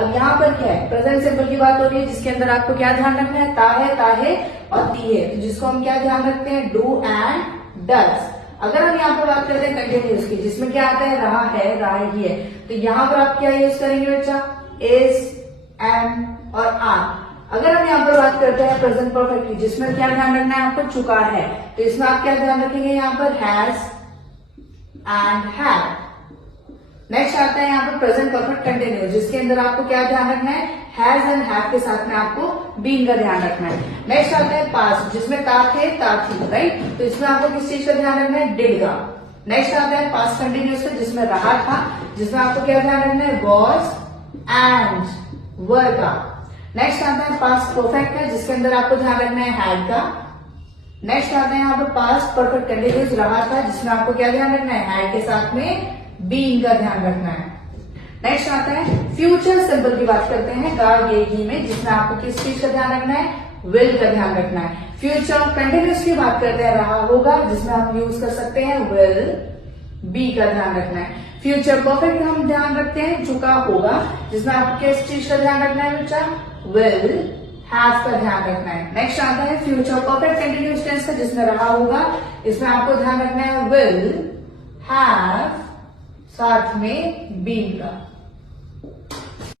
अब यहाँ पर क्या है, प्रेजेंट सिंपल की बात हो रही है, जिसके अंदर आपको क्या ध्यान रखना है, ताहे और ती है, तो जिसको हम क्या ध्यान रखते हैं, डू एंड डज। अगर हम यहाँ पर बात करते हैं कंटिन्यूस की, जिसमें क्या आता है, रहा ही है, तो यहाँ पर आप क्या यूज करेंगे बच्चा, इज, एम और आर। अगर हम यहाँ पर बात करते हैं प्रेजेंट परफेक्ट की, जिसमें क्या ध्यान रखना है आपको, चुका है, तो इसमें आप क्या ध्यान रखेंगे, यहाँ पर हैज एंड हैव। नेक्स्ट आता है यहाँ पर प्रेजेंट परफेक्ट कंटिन्यूस, जिसके अंदर आपको क्या ध्यान रखना है, हैज एंड हैव के साथ में आपको बीइंग का ध्यान रखना है। नेक्स्ट आता है पास्ट, जिसमें था थे, था थी, राइट, तो इसमें आपको किस चीज का ध्यान रखना है, डिड का। नेक्स्ट आता है पास्ट कंटिन्यूस का, जिसमें रहा था, जिसमें आपको क्या ध्यान रखना है, वॉज एंड वर का। नेक्स्ट आता है पास्ट परफेक्ट का, जिसके अंदर आपको ध्यान रखना है, हैड का। नेक्स्ट आता है यहाँ पर पास्ट परफेक्ट कंटिन्यूस, रहा था, जिसमें आपको क्या ध्यान रखना है, हैड के साथ में बीइंग का ध्यान रखना है। नेक्स्ट आता है फ्यूचर सिंपल की बात करते हैं, गा गे ही में, जिसमें आपको किस चीज का ध्यान रखना है, विल का ध्यान रखना है। फ्यूचर कंटिन्यूस की बात करते हैं, रहा होगा, जिसमें आप यूज कर सकते हैं विल, बी का ध्यान रखना है। फ्यूचर परफेक्ट हम ध्यान रखते हैं, चुका होगा, जिसमें आपको किस चीज का ध्यान रखना है बच्चा, विल हैव का ध्यान रखना है। नेक्स्ट आता है फ्यूचर परफेक्ट कंटिन्यूस टेंस का, जिसमें रहा होगा, इसमें आपको ध्यान रखना है विल हैव साथ में बीइंग का।